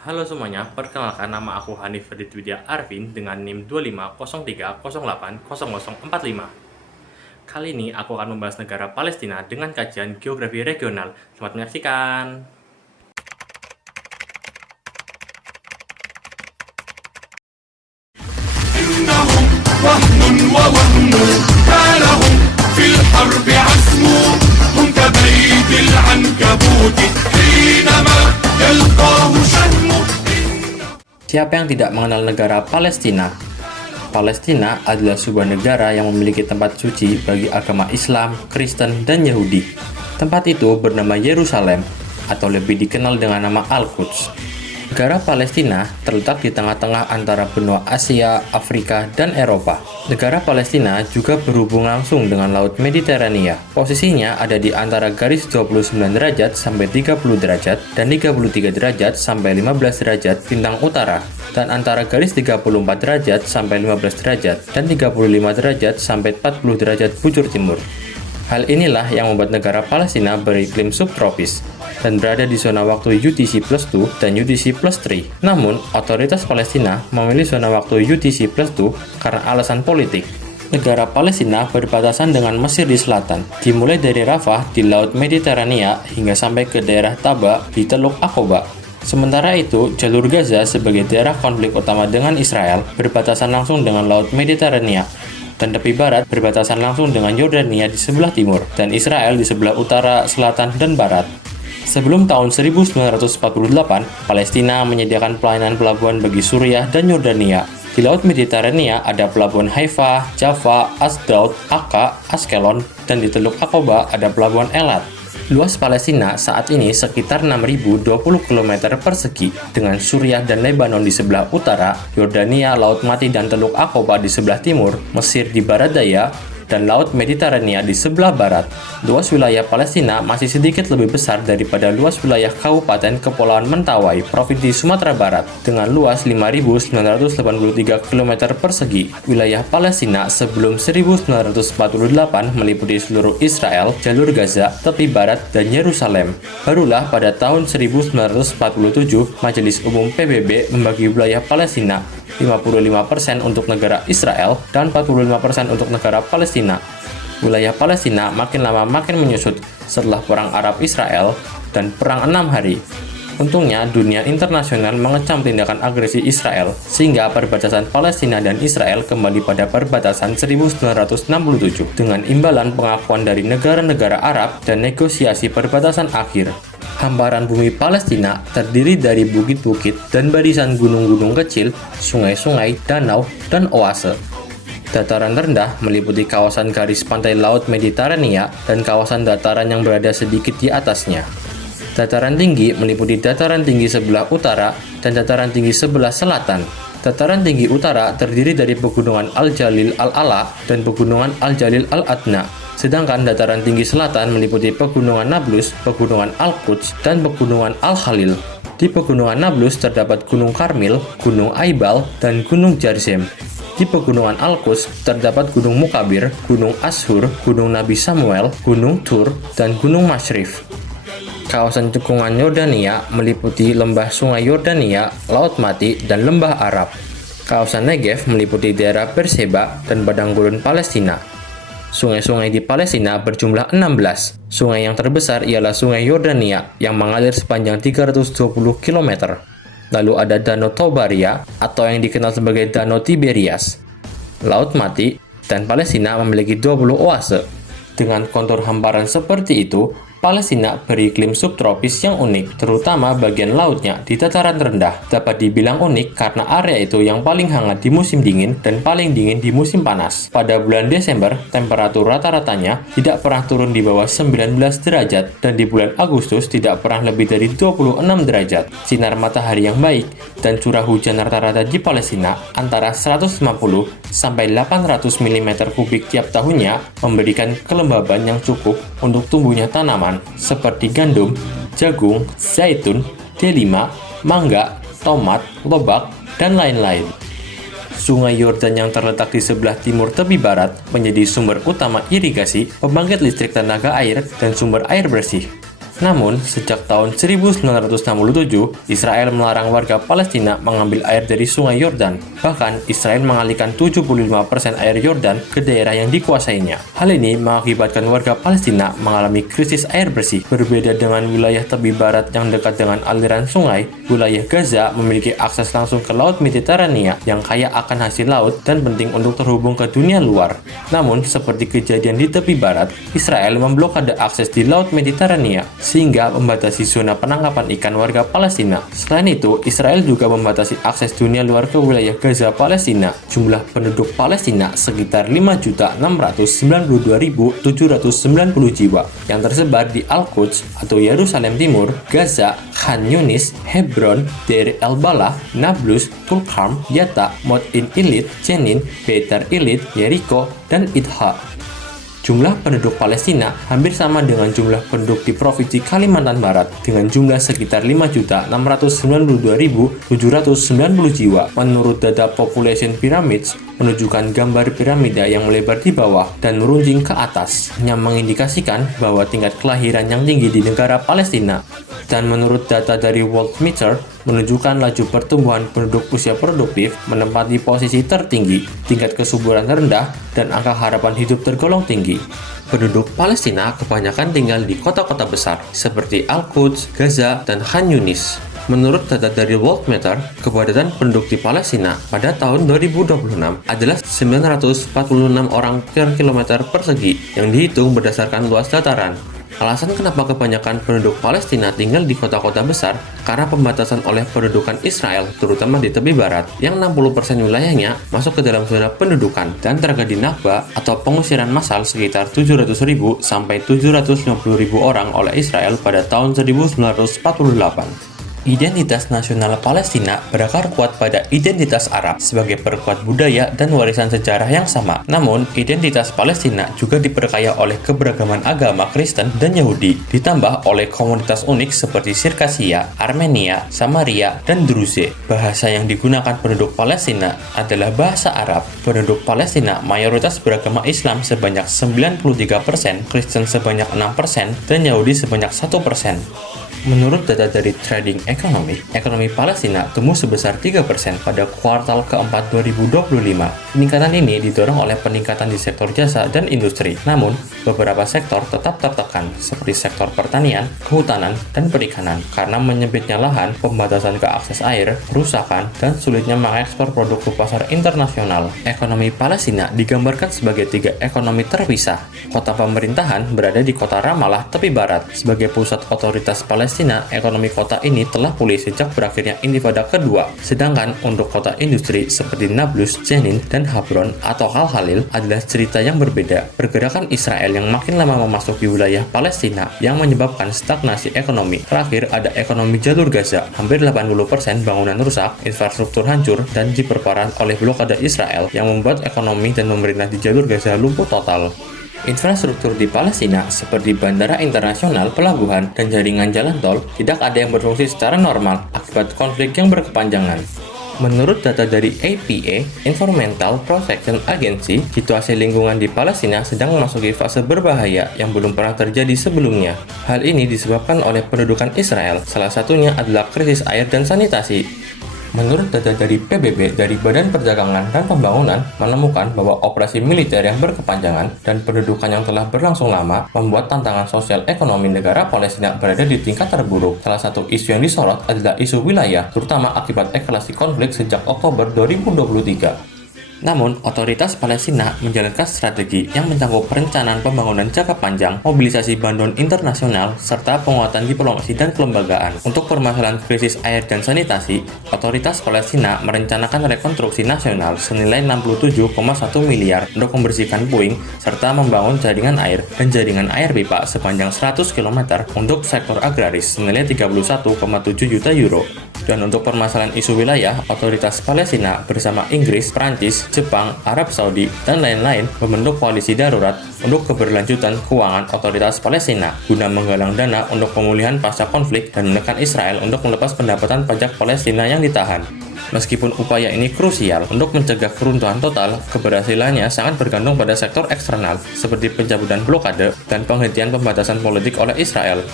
Halo semuanya, perkenalkan nama aku Hanif Widya Arvin dengan NIM 2503080045. Kali ini aku akan membahas negara Palestina dengan kajian geografi regional. Selamat menyaksikan. إنهم وهن ووهن ما لهم في الحرب عزم هم كبيت العنكبوت حينما يلقاه شهم. Siapa yang tidak mengenal negara Palestina? Palestina adalah sebuah negara yang memiliki tempat suci bagi agama Islam, Kristen, dan Yahudi. Tempat itu bernama Yerusalem, atau lebih dikenal dengan nama Al-Quds. Negara Palestina terletak di tengah-tengah antara benua Asia, Afrika, dan Eropa. Negara Palestina juga berhubung langsung dengan Laut Mediterania. Posisinya ada di antara garis 29 derajat sampai 30 derajat dan 33 derajat sampai 15 derajat bintang utara, dan antara garis 34 derajat sampai 15 derajat dan 35 derajat sampai 40 derajat bujur timur. Hal inilah yang membuat negara Palestina beriklim subtropis dan berada di zona waktu UTC+2 dan UTC+3. Namun, otoritas Palestina memilih zona waktu UTC+2 karena alasan politik. Negara Palestina berbatasan dengan Mesir di selatan, dimulai dari Rafah di Laut Mediterania hingga sampai ke daerah Taba di Teluk Aqaba. Sementara itu, jalur Gaza sebagai daerah konflik utama dengan Israel berbatasan langsung dengan Laut Mediterania, dan tepi barat berbatasan langsung dengan Yordania di sebelah timur, dan Israel di sebelah utara, selatan, dan barat. Sebelum tahun 1948, Palestina menyediakan pelayanan pelabuhan bagi Suriah dan Yordania. Di Laut Mediterania ada pelabuhan Haifa, Jaffa, Asdod, Akka, Askelon, dan di Teluk Aqaba ada pelabuhan Elat. Luas Palestina saat ini sekitar 6.020 km persegi, dengan Suriah dan Lebanon di sebelah utara, Yordania, Laut Mati, dan Teluk Aqaba di sebelah timur, Mesir di barat daya, dan Laut Mediterania di sebelah barat. Luas wilayah Palestina masih sedikit lebih besar daripada luas wilayah Kabupaten Kepulauan Mentawai, Provinsi Sumatera Barat, dengan luas 5.983 km persegi. Wilayah Palestina sebelum 1948 meliputi seluruh Israel, jalur Gaza, tepi barat, dan Yerusalem. Barulah pada tahun 1947, Majelis Umum PBB membagi wilayah Palestina 55% untuk negara Israel dan 45% untuk negara Palestina. Wilayah Palestina makin lama makin menyusut setelah Perang Arab-Israel dan Perang 6 Hari. Untungnya, dunia internasional mengecam tindakan agresi Israel, sehingga perbatasan Palestina dan Israel kembali pada perbatasan 1967 dengan imbalan pengakuan dari negara-negara Arab dan negosiasi perbatasan akhir. Hamparan bumi Palestina terdiri dari bukit-bukit dan barisan gunung-gunung kecil, sungai-sungai, danau, dan oase. Dataran rendah meliputi kawasan garis pantai Laut Mediterania dan kawasan dataran yang berada sedikit di atasnya. Dataran tinggi meliputi dataran tinggi sebelah utara dan dataran tinggi sebelah selatan. Dataran tinggi utara terdiri dari pegunungan Al-Jalil Al-Ala dan pegunungan Al-Jalil Al-Adna. Sedangkan dataran tinggi selatan meliputi pegunungan Nablus, pegunungan Al-Quds, dan pegunungan Al-Khalil. Di pegunungan Nablus terdapat Gunung Karmil, Gunung Aibal, dan Gunung Jarzem. Di pegunungan Al-Quds terdapat Gunung Mukabir, Gunung Ashur, Gunung Nabi Samuel, Gunung Tur, dan Gunung Mashrif. Kawasan cekungan Yordania meliputi lembah Sungai Yordania, Laut Mati, dan lembah Arab. Kawasan Negev meliputi daerah Beersheba dan padang gurun Palestina. Sungai-sungai di Palestina berjumlah 16. Sungai yang terbesar ialah Sungai Yordania yang mengalir sepanjang 320 km. Lalu ada Danau Tobaria atau yang dikenal sebagai Danau Tiberias, Laut Mati, dan Palestina memiliki 20 oase. Dengan kontur hamparan seperti itu, Palestina beriklim subtropis yang unik, terutama bagian lautnya di dataran rendah. Dapat dibilang unik karena area itu yang paling hangat di musim dingin dan paling dingin di musim panas. Pada bulan Desember, temperatur rata-ratanya tidak pernah turun di bawah 19 derajat, dan di bulan Agustus tidak pernah lebih dari 26 derajat. Sinar matahari yang baik dan curah hujan rata-rata di Palestina antara 150 sampai 800 mm kubik tiap tahunnya memberikan kelembaban yang cukup untuk tumbuhnya tanaman seperti gandum, jagung, zaitun, delima, mangga, tomat, lobak, dan lain-lain. Sungai Yordan yang terletak di sebelah timur tepi barat menjadi sumber utama irigasi, pembangkit listrik tenaga air, dan sumber air bersih. Namun, sejak tahun 1967, Israel melarang warga Palestina mengambil air dari sungai Yordan. Bahkan, Israel mengalihkan 75% air Yordan ke daerah yang dikuasainya. Hal ini mengakibatkan warga Palestina mengalami krisis air bersih. Berbeda dengan wilayah tepi barat yang dekat dengan aliran sungai, wilayah Gaza memiliki akses langsung ke Laut Mediterania yang kaya akan hasil laut dan penting untuk terhubung ke dunia luar. Namun, seperti kejadian di tepi barat, Israel memblokade akses di Laut Mediterania, sehingga membatasi zona penangkapan ikan warga Palestina. Selain itu, Israel juga membatasi akses dunia luar ke wilayah Gaza Palestina. Jumlah penduduk Palestina sekitar 5.692.790 jiwa yang tersebar di Al-Quds atau Yerusalem Timur, Gaza, Khan Yunis, Hebron, Deir el-Balah, Nablus, Tulkarm, Yatta, Moutain Illit, Jenin, Beitar Illit, Yeriko, dan Idha. Jumlah penduduk Palestina hampir sama dengan jumlah penduduk di Provinsi Kalimantan Barat dengan jumlah sekitar 5.692.790 jiwa. Menurut data Population Pyramids, menunjukkan gambar piramida yang melebar di bawah dan meruncing ke atas, yang mengindikasikan bahwa tingkat kelahiran yang tinggi di negara Palestina. Dan menurut data dari Worldometer, menunjukkan laju pertumbuhan penduduk usia produktif menempati posisi tertinggi, tingkat kesuburan rendah, dan angka harapan hidup tergolong tinggi. Penduduk Palestina kebanyakan tinggal di kota-kota besar seperti Al-Quds, Gaza, dan Khan Yunis. Menurut data dari Worldometer, kepadatan penduduk di Palestina pada tahun 2026 adalah 946 orang per kilometer persegi yang dihitung berdasarkan luas dataran. Alasan kenapa kebanyakan penduduk Palestina tinggal di kota-kota besar karena pembatasan oleh pendudukan Israel, terutama di tepi barat, yang 60% wilayahnya masuk ke dalam zona pendudukan dan terjadi Nakba atau pengusiran massal sekitar 700.000 sampai 750.000 orang oleh Israel pada tahun 1948. Identitas nasional Palestina berakar kuat pada identitas Arab sebagai perkuat budaya dan warisan sejarah yang sama. Namun, identitas Palestina juga diperkaya oleh keberagaman agama Kristen dan Yahudi, ditambah oleh komunitas unik seperti Sirkasia, Armenia, Samaria, dan Druze. Bahasa yang digunakan penduduk Palestina adalah bahasa Arab. Penduduk Palestina mayoritas beragama Islam sebanyak 93%, Kristen sebanyak 6%, dan Yahudi sebanyak 1%. Menurut data dari Trading Economic, ekonomi Palestina tumbuh sebesar 3% pada kuartal keempat 2025. Peningkatan ini didorong oleh peningkatan di sektor jasa dan industri. Namun, beberapa sektor tetap tertekan, seperti sektor pertanian, kehutanan, dan perikanan, karena menyempitnya lahan, pembatasan ke akses air, kerusakan, dan sulitnya mengekspor produk ke pasar internasional. Ekonomi Palestina digambarkan sebagai 3 ekonomi terpisah. Kota pemerintahan berada di kota Ramallah, tepi barat. Sebagai pusat otoritas Palestina, ekonomi kota ini telah pulih sejak berakhirnya Intifada kedua. Sedangkan untuk kota industri seperti Nablus, Jenin, dan Hebron atau Al-Khalil adalah cerita yang berbeda. Pergerakan Israel yang makin lama memasuki wilayah Palestina yang menyebabkan stagnasi ekonomi. Terakhir ada ekonomi jalur Gaza. Hampir 80% bangunan rusak, infrastruktur hancur, dan diperparah oleh blokade Israel yang membuat ekonomi dan pemerintah di jalur Gaza lumpuh total. Infrastruktur di Palestina seperti bandara internasional, pelabuhan, dan jaringan jalan tol tidak ada yang berfungsi secara normal akibat konflik yang berkepanjangan. Menurut data dari APA, Environmental Protection Agency, situasi lingkungan di Palestina sedang memasuki fase berbahaya yang belum pernah terjadi sebelumnya. Hal ini disebabkan oleh pendudukan Israel, salah satunya adalah krisis air dan sanitasi. Menurut data dari PBB dari Badan Perdagangan dan Pembangunan menemukan bahwa operasi militer yang berkepanjangan dan pendudukan yang telah berlangsung lama membuat tantangan sosial ekonomi negara Palestina berada di tingkat terburuk. Salah satu isu yang disorot adalah isu wilayah, terutama akibat eskalasi konflik sejak Oktober 2023. Namun, otoritas Palestina menjalankan strategi yang mencakup perencanaan pembangunan jangka panjang, mobilisasi bantuan internasional, serta penguatan diplomasi dan kelembagaan. Untuk permasalahan krisis air dan sanitasi, otoritas Palestina merencanakan rekonstruksi nasional senilai 67,1 miliar untuk membersihkan puing, serta membangun jaringan air dan jaringan air pipa sepanjang 100 km untuk sektor agraris senilai 31,7 juta euro. Dan untuk permasalahan isu wilayah, otoritas Palestina bersama Inggris, Prancis, Jepang, Arab Saudi, dan lain-lain membentuk koalisi darurat untuk keberlanjutan keuangan otoritas Palestina guna menggalang dana untuk pemulihan pasca konflik dan menekan Israel untuk melepas pendapatan pajak Palestina yang ditahan. Meskipun upaya ini krusial untuk mencegah keruntuhan total, keberhasilannya sangat bergantung pada sektor eksternal seperti pencabutan blokade dan penghentian pembatasan politik oleh Israel.